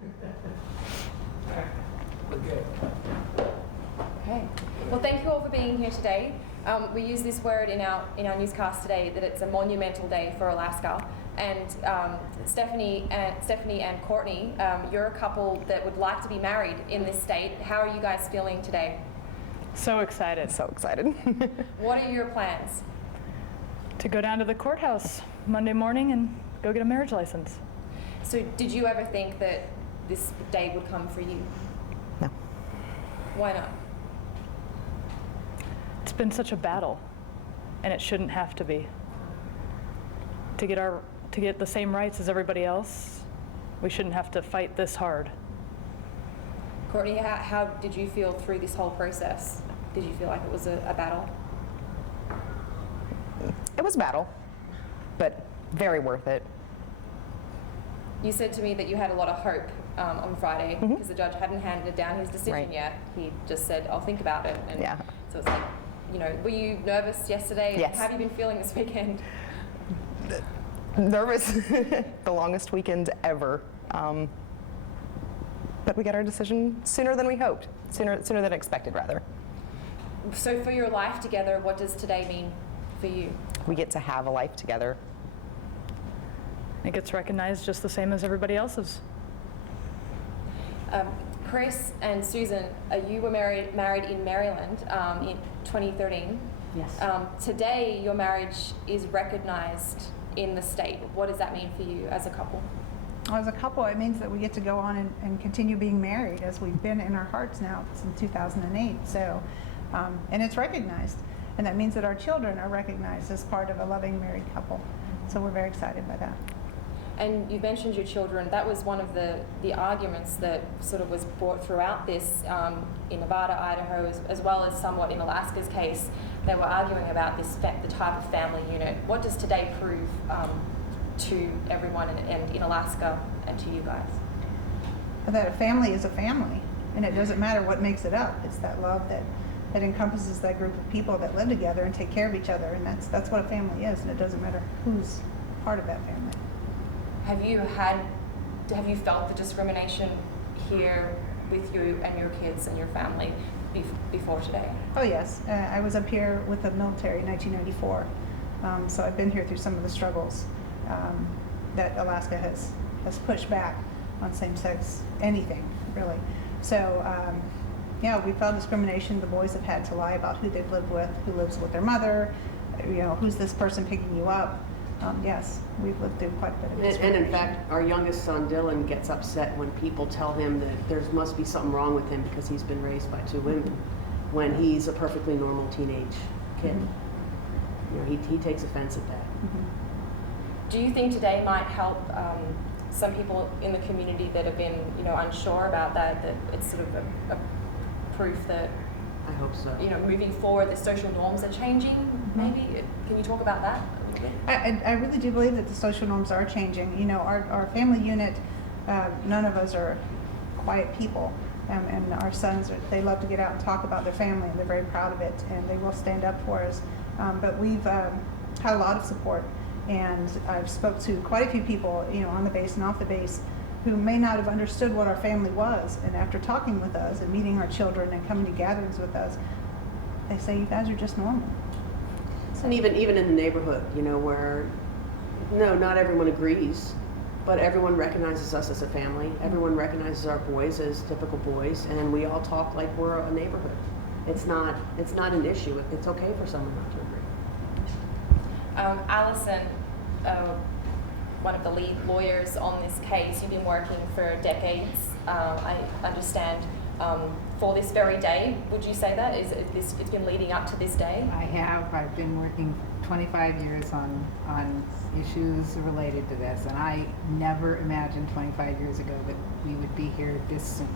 We're good. Okay. Well, thank you all for being here today. We use this word in our newscast today that it's a monumental day for Alaska. And Stephanie and Courtney, you're a couple that would like to be married in this state. How are you guys feeling today? So excited. So excited. What are your plans? To go down to the courthouse Monday morning and go get a marriage license. So did you ever think that this day would come for you? No. Why not? It's been such a battle, and it shouldn't have to be. To get the same rights as everybody else, we shouldn't have to fight this hard. Courtney, how did you feel through this whole process? Did you feel like it was a battle? It was a battle, but very worth it. You said to me that you had a lot of hope on Friday because the judge hadn't handed down his decision yet. He just said, I'll think about it. And so it's like, were you nervous yesterday? Yes. How have you been feeling this weekend? Nervous. The longest weekend ever. But we got our decision sooner than we hoped. Sooner than expected, rather. So for your life together, what does today mean for you? We get to have a life together. It gets recognized just the same as everybody else's. Chris and Susan, you were married in Maryland in 2013. Yes. Today, your marriage is recognized in the state. What does that mean for you as a couple? As a couple, it means that we get to go on and continue being married as we've been in our hearts now since 2008. So, and it's recognized. And that means that our children are recognized as part of a loving married couple. So we're very excited by that. And you mentioned your children. That was one of the arguments that sort of was brought throughout this in Nevada, Idaho, as well as somewhat in Alaska's case. They were arguing about the type of family unit. What does today prove to everyone and in Alaska and to you guys? That a family is a family, and it doesn't matter what makes it up. It's that love that encompasses that group of people that live together and take care of each other, and that's what a family is, and it doesn't matter who's part of that family. Have you felt the discrimination here with you and your kids and your family before today? Oh yes, I was up here with the military in 1994, so I've been here through some of the struggles that Alaska has pushed back on same-sex anything, really. So yeah, we felt discrimination. The boys have had to lie about who they've lived with, who lives with their mother, who's this person picking you up. Yes, we've lived through quite a bit of discrimination. And in fact, our youngest son, Dylan, gets upset when people tell him that there must be something wrong with him because he's been raised by two women, when he's a perfectly normal teenage kid. He takes offense at that. Do you think today might help some people in the community that have been, unsure about that it's sort of a proof that, I hope so. Moving forward, the social norms are changing, maybe? Can you talk about that a little bit? I really do believe that the social norms are changing. Our family unit, none of us are quiet people. And our sons, they love to get out and talk about their family, and they're very proud of it, and they will stand up for us. But we've had a lot of support, and I've spoke to quite a few people, on the base and off the base, who may not have understood what our family was, and after talking with us and meeting our children and coming to gatherings with us, they say, you guys are just normal. And even in the neighborhood, where, not everyone agrees, but everyone recognizes us as a family. Everyone recognizes our boys as typical boys, and we all talk like we're a neighborhood. It's not an issue. It's okay for someone not to agree. Allison, one of the lead lawyers on this case, you've been working for decades, I understand, for this very day. Would you say that? It's been leading up to this day? I have. I've been working 25 years on issues related to this, and I never imagined 25 years ago that we would be here this soon.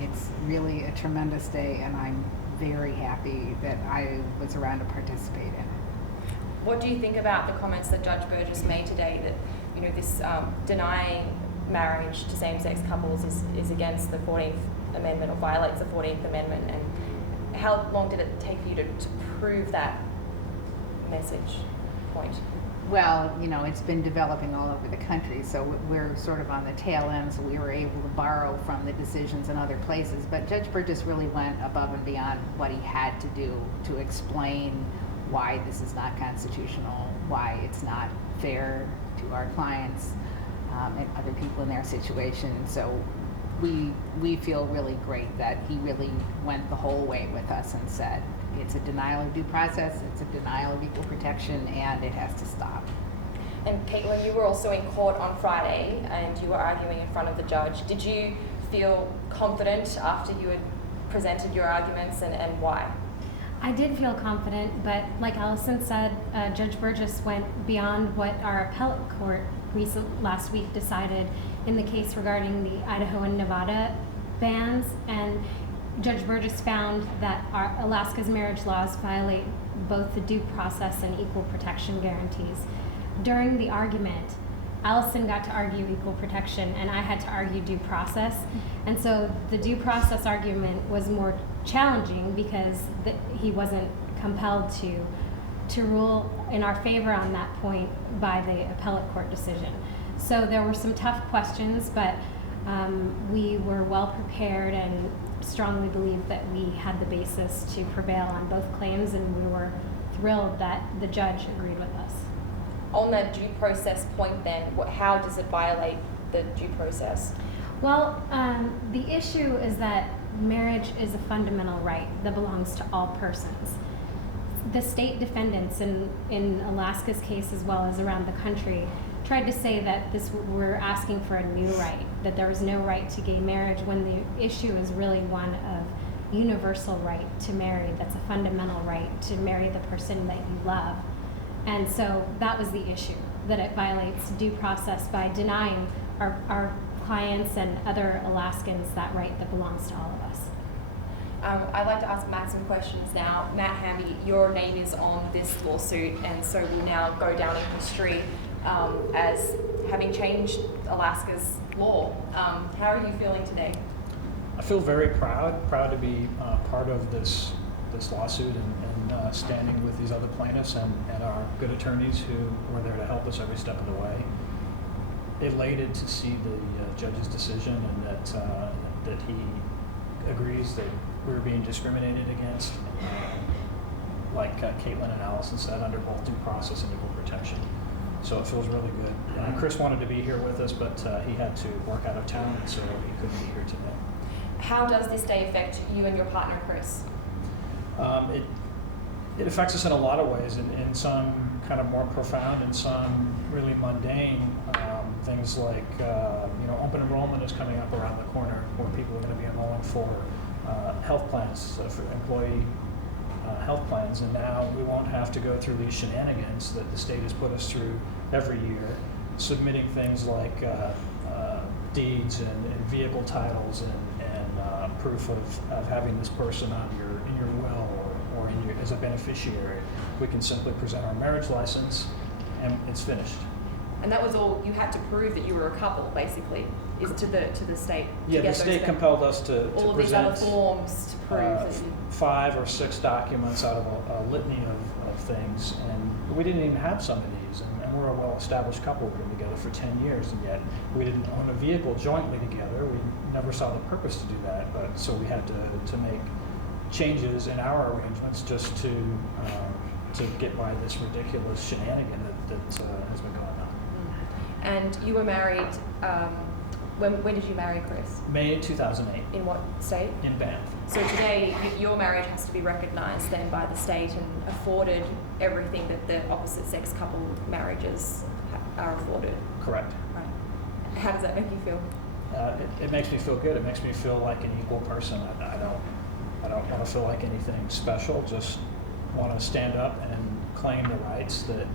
It's really a tremendous day, and I'm very happy that I was around to participate in it. What do you think about the comments that Judge Burgess made today that, this denying marriage to same-sex couples is against the 14th Amendment or violates the 14th Amendment? And how long did it take for you to prove that message point? Well, you know, it's been developing all over the country, so we're sort of on the tail end, so we were able to borrow from the decisions in other places. But Judge Burgess really went above and beyond what he had to do to explain why this is not constitutional, why it's not fair to our clients and other people in their situation. So we feel really great that he really went the whole way with us and said, it's a denial of due process, it's a denial of equal protection, and it has to stop. And Caitlin, you were also in court on Friday and you were arguing in front of the judge. Did you feel confident after you had presented your arguments, and why? I did feel confident, but like Allison said, Judge Burgess went beyond what our appellate court last week decided in the case regarding the Idaho and Nevada bans, and Judge Burgess found that Alaska's marriage laws violate both the due process and equal protection guarantees. During the argument, Allison got to argue equal protection and I had to argue due process. And so the due process argument was more challenging because he wasn't compelled to rule in our favor on that point by the appellate court decision. So there were some tough questions, but we were well prepared and strongly believed that we had the basis to prevail on both claims, and we were thrilled that the judge agreed with us. On that due process point then, how does it violate the due process? Well, the issue is that marriage is a fundamental right that belongs to all persons. The state defendants in Alaska's case, as well as around the country, tried to say that we're asking for a new right, that there was no right to gay marriage, when the issue is really one of universal right to marry. That's a fundamental right to marry the person that you love. And so that was the issue, that it violates due process by denying our clients and other Alaskans that right that belongs to all of us. I'd like to ask Matt some questions now. Matt Hamby, your name is on this lawsuit, and so will now go down in history as having changed Alaska's law. How are you feeling today? I feel very proud to be part of this lawsuit and standing with these other plaintiffs and our good attorneys who were there to help us every step of the way. Elated to see the judge's decision and that he agrees that we're being discriminated against, like Caitlin and Allison said, under both due process and equal protection. So it feels really good. Chris wanted to be here with us, but he had to work out of town, so he couldn't be here today. How does this day affect you and your partner, Chris? It affects us in a lot of ways, in some kind of more profound and some really mundane. Things like, open enrollment is coming up around the corner where people are going to be enrolling for health plans, for employee health plans, and now we won't have to go through these shenanigans that the state has put us through every year, submitting things like deeds and vehicle titles and proof of having this person on in your will or as a beneficiary. We can simply present our marriage license and it's finished. And that was all you had to prove, that you were a couple, basically, is to the state. Yeah, the state compelled us to all of present these other forms to prove that you... 5 or 6 documents out of a litany of things, and we didn't even have some of these. And we're a well-established couple. We've been together for 10 years, and yet we didn't own a vehicle jointly together. We never saw the purpose to do that, but so we had to make changes in our arrangements just to get by this ridiculous shenanigan that has been going on. And you were married, when did you marry Chris? May 2008. In what state? In Banff. So today, your marriage has to be recognized then by the state and afforded everything that the opposite sex couple marriages are afforded. Correct. Right. How does that make you feel? It makes me feel good. It makes me feel like an equal person. I don't want to feel like anything special. Just want to stand up and claim the rights that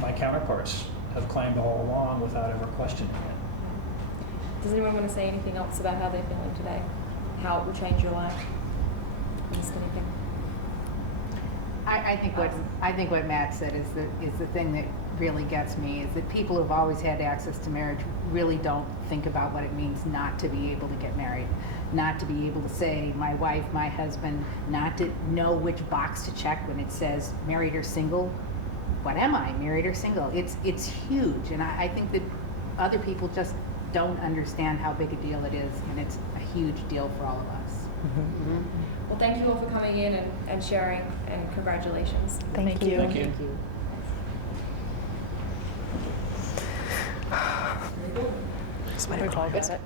my counterparts have claimed all along without ever questioning it. Does anyone want to say anything else about how they're feeling today? How it will change your life? Just anything? I think what Matt said is the thing that really gets me, is that people who've always had access to marriage really don't think about what it means not to be able to get married, not to be able to say my wife, my husband, not to know which box to check when it says married or single. what am I, married or single? It's huge, and I think that other people just don't understand how big a deal it is, and it's a huge deal for all of us. Well, thank you all for coming in and sharing, and congratulations. Thank you. Thank you. Thank you. Just might have called it.